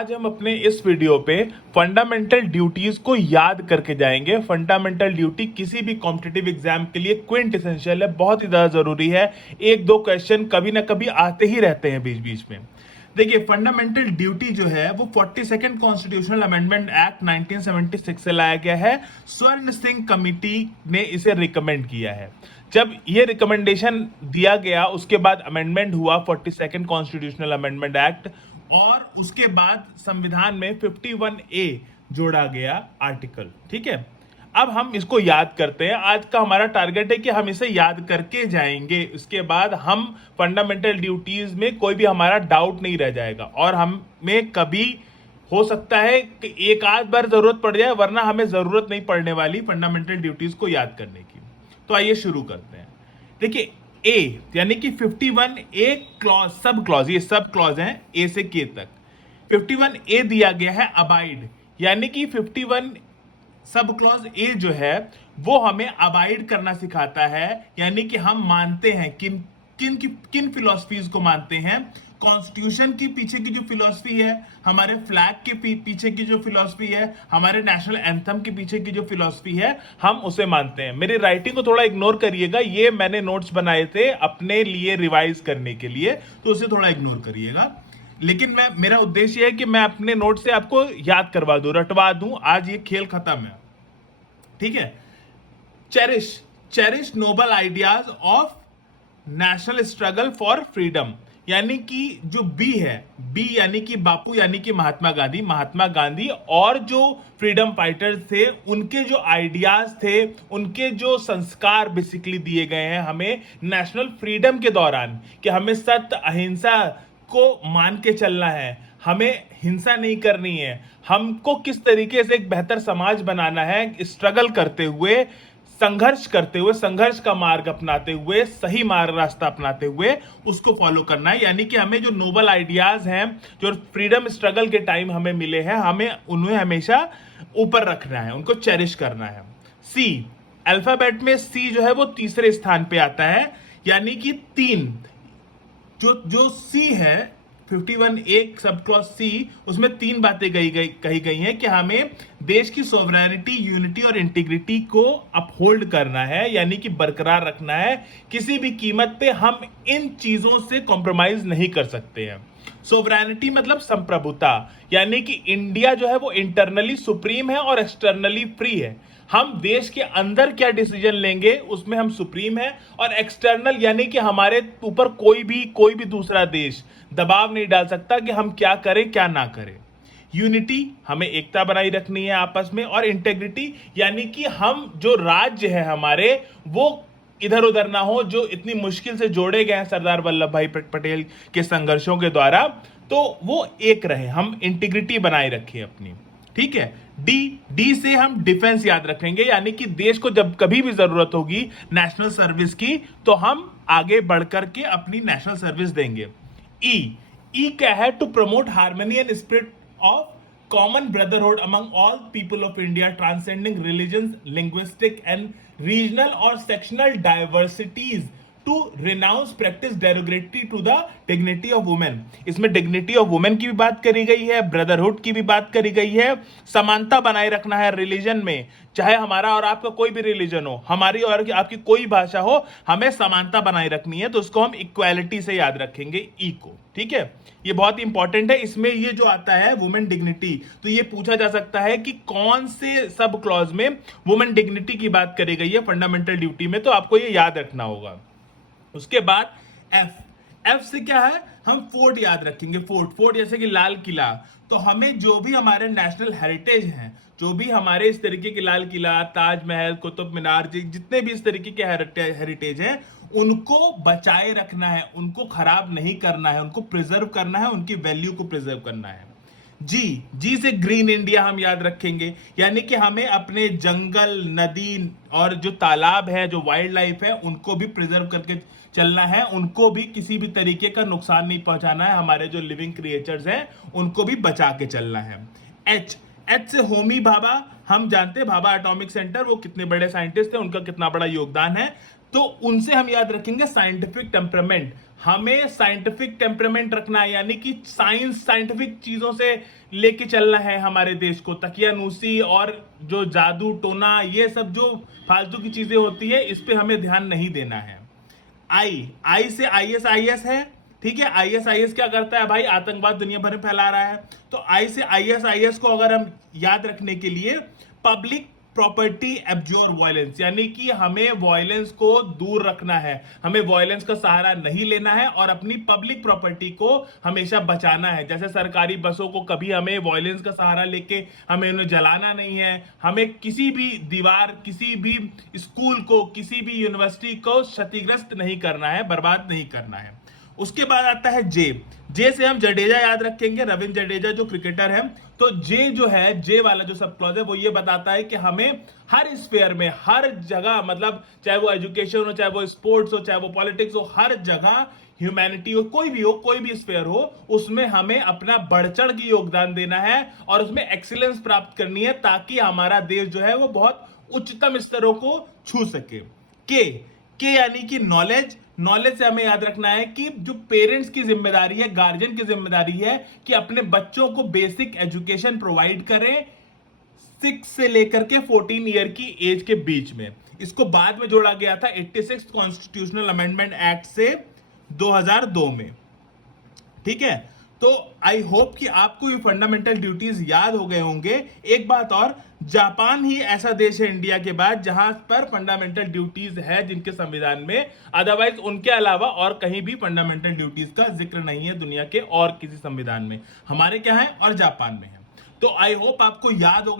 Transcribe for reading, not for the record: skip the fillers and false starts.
आज हम अपने इस वीडियो पे फंडामेंटल ड्यूटीज को याद करके जाएंगे। फंडामेंटल ड्यूटी किसी भी कॉम्पिटिटिव एग्जाम के लिए क्विंट एसेंशियल है, बहुत ही ज्यादा जरूरी है। एक दो क्वेश्चन कभी ना कभी आते ही रहते हैं बीच बीच में। देखिए, फंडामेंटल ड्यूटी जो है वो 42nd कॉन्स्टिट्यूशनल अमेंडमेंट एक्ट 1976 से लाया गया है। स्वर्ण सिंह कमिटी ने इसे रिकमेंड किया है। जब ये रिकमेंडेशन दिया गया उसके बाद अमेंडमेंट हुआ 42nd कॉन्स्टिट्यूशनल अमेंडमेंट एक्ट, और उसके बाद संविधान में 51A जोड़ा गया आर्टिकल। ठीक है, अब हम इसको याद करते हैं। आज का हमारा टारगेट है कि हम इसे याद करके जाएंगे। इसके बाद हम फंडामेंटल ड्यूटीज में कोई भी हमारा डाउट नहीं रह जाएगा, और हमें कभी हो सकता है कि एक आध बार जरूरत पड़ जाए, वरना हमें जरूरत नहीं पड़ने वाली फंडामेंटल ड्यूटीज को याद करने की। तो आइए शुरू करते हैं। देखिए, ए यानी कि 51A क्लॉज, सब क्लॉज, ये सब क्लॉज हैं ए से के तक। 51A दिया गया है अबाइड, यानी कि 51 सब क्लॉज ए जो है वो हमें अबाइड करना सिखाता है, यानी कि हम मानते हैं किन किन किन फिलॉसफीज को मानते हैं। कॉन्स्टिट्यूशन के पीछे की जो फिलॉसफी है, हमारे फ्लैग के पीछे की जो फिलॉसफी है, हमारे नेशनल एंथम के पीछे की जो फिलॉसफी है, हम उसे मानते हैं। मेरी राइटिंग को थोड़ा इग्नोर करिएगा, ये मैंने नोट्स बनाए थे अपने लिए रिवाइज करने के लिए, तो उसे थोड़ा इग्नोर करिएगा। लेकिन मेरा उद्देश्य है कि मैं अपने नोट से आपको याद करवा दूं, रटवा दूं। आज ये खेल खत्म है, ठीक है। Cherish noble ideas of national struggle for freedom, यानी कि जो बी है, बी यानी कि बापू, यानी कि महात्मा गांधी और जो फ्रीडम फाइटर्स थे, उनके जो आइडियाज थे, उनके जो संस्कार बेसिकली दिए गए हैं हमें नेशनल फ्रीडम के दौरान, कि हमें सत्य अहिंसा को मान के चलना है, हमें हिंसा नहीं करनी है, हमको किस तरीके से एक बेहतर समाज बनाना है, स्ट्रगल करते हुए, संघर्ष करते हुए, संघर्ष का मार्ग अपनाते हुए, सही मार्ग रास्ता अपनाते हुए उसको फॉलो करना है। यानी कि हमें जो नोबल आइडियाज हैं, जो फ्रीडम स्ट्रगल के टाइम हमें मिले हैं, हमें उन्हें हमेशा ऊपर रखना है, उनको चेरिश करना है। सी, अल्फाबेट में सी जो है वो तीसरे स्थान पे आता है, यानी कि तीन, जो सी है 51A सब क्लॉज सी, उसमें तीन बातें कही गई हैं कि हमें देश की सोवरेनिटी, यूनिटी और इंटीग्रिटी को अपहोल्ड करना है, यानी कि बरकरार रखना है। किसी भी कीमत पे हम इन चीजों से कॉम्प्रोमाइज नहीं कर सकते हैं। सोवरेनिटी मतलब संप्रभुता, यानी कि इंडिया जो है वो इंटरनली सुप्रीम है और एक्सटर्नली फ्री है। हम देश के अंदर क्या डिसीजन लेंगे उसमें हम सुप्रीम है, और एक्सटर्नल यानी कि हमारे ऊपर कोई भी दूसरा देश दबाव नहीं डाल सकता कि हम क्या करें क्या ना करें। यूनिटी, हमें एकता बनाई रखनी है आपस में, और इंटेग्रिटी यानी कि हम जो राज्य है हमारे, वो इधर उधर ना हो, जो इतनी मुश्किल से जोड़े गए हैं सरदार वल्लभ भाई पटेल के संघर्षों के द्वारा, तो वो एक रहे, हम इंटीग्रिटी बनाए रखें अपनी। ठीक है। डी से हम डिफेंस याद रखेंगे, यानी कि देश को जब कभी भी जरूरत होगी नेशनल सर्विस की, तो हम आगे बढ़कर के अपनी नेशनल सर्विस देंगे। ई क्या है? To promote harmony and spirit of common brotherhood among all people of India, transcending religion, linguistic and regional और sectional diversities, to renounce practice derogatory to the dignity of women. इसमें dignity of women की भी बात करी गई है, brotherhood की भी बात करी गई है। समानता बनाए रखना है रिलीजन में, चाहे हमारा और आपका कोई भी रिलीजन हो, हमारी और आपकी कोई भाषा हो, हमें समानता बनाए रखनी है, तो उसको हम इक्वालिटी से याद रखेंगे, ई को। ठीक है, ये बहुत इंपॉर्टेंट है। इसमें ये जो आता है वुमेन डिग्निटी, तो ये पूछा जा सकता है कि कौन से सब क्लॉज में वुमेन डिग्निटी की बात करी गई है फंडामेंटल ड्यूटी में, तो आपको ये याद रखना होगा। उसके बाद एफ से क्या है? हम फोर्ट याद रखेंगे। फोर्ट जैसे कि लाल किला, तो हमें जो भी हमारे नेशनल हेरिटेज हैं, जो भी हमारे इस तरीके के लाल किला, ताजमहल, कुतुब मीनार, जितने भी इस तरीके के हेरिटेज हैं, उनको बचाए रखना है, उनको खराब नहीं करना है, उनको प्रिजर्व करना है, उनकी वैल्यू को प्रिजर्व करना है। जी से ग्रीन इंडिया हम याद रखेंगे, यानी कि हमें अपने जंगल, नदी और जो तालाब है, जो वाइल्ड लाइफ है, उनको भी प्रिजर्व करके चलना है, उनको भी किसी भी तरीके का नुकसान नहीं पहुंचाना है, हमारे जो लिविंग क्रिएचर्स हैं उनको भी बचा के चलना है। एच से होमी भाभा, हम जानते हैं भाभा एटॉमिक सेंटर, वो कितने बड़े साइंटिस्ट थे, उनका कितना बड़ा योगदान है, तो उनसे हम याद रखेंगे साइंटिफिक टेम्परामेंट। हमें साइंटिफिक टेम्परामेंट रखना है, यानी कि साइंटिफिक चीजों से लेके चलना है हमारे देश को, तकियानूसी और जो जादू टोना ये सब जो फालतू की चीजें होती है इस पे हमें ध्यान नहीं देना है। आई से ISIS है, ठीक है। ISIS क्या करता है भाई, आतंकवाद दुनिया भर में फैला रहा है। तो आई से ISIS को अगर हम याद रखने के लिए, पब्लिक प्रॉपर्टी एब्जॉर वायलेंस, यानी कि हमें वायलेंस को दूर रखना है, हमें वायलेंस का सहारा नहीं लेना है और अपनी पब्लिक प्रॉपर्टी को हमेशा बचाना है। जैसे सरकारी बसों को कभी हमें वायलेंस का सहारा लेके हमें उन्हें जलाना नहीं है, हमें किसी भी दीवार, किसी भी स्कूल को, किसी भी यूनिवर्सिटी को क्षतिग्रस्त नहीं करना है, बर्बाद नहीं करना है। उसके बाद आता है जे से हम जडेजा याद रखेंगे, रविंद्र जडेजा जो क्रिकेटर है। तो जे जो है, जे वाला जो सब क्लॉज है वो ये बताता है कि हमें हर स्फेयर में, हर जगह, मतलब चाहे वो एजुकेशन हो, चाहे वो स्पोर्ट्स हो, चाहे वो पॉलिटिक्स हो, हर जगह ह्यूमैनिटी हो, कोई भी स्फेयर हो, उसमें हमें अपना बढ़ चढ़ के योगदान देना है और उसमें एक्सीलेंस प्राप्त करनी है, ताकि हमारा देश जो है वो बहुत उच्चतम स्तरों को छू सके। के यानी कि नॉलेज, नॉलेज से हमें याद रखना है कि जो पेरेंट्स की जिम्मेदारी है, गार्जियन की जिम्मेदारी है कि अपने बच्चों को बेसिक एजुकेशन प्रोवाइड करें 6 से लेकर के 14 ईयर की एज के बीच में। इसको बाद में जोड़ा गया था 86 कॉन्स्टिट्यूशनल अमेंडमेंट एक्ट से 2002 में, ठीक है। तो आई होप कि आपको ये फंडामेंटल ड्यूटीज याद हो गए होंगे। एक बात और, जापान ही ऐसा देश है इंडिया के बाद जहां पर फंडामेंटल ड्यूटीज है जिनके संविधान में, अदरवाइज उनके अलावा और कहीं भी फंडामेंटल ड्यूटीज का जिक्र नहीं है दुनिया के और किसी संविधान में। हमारे क्या है और जापान में है। तो आई होप आपको याद हो गए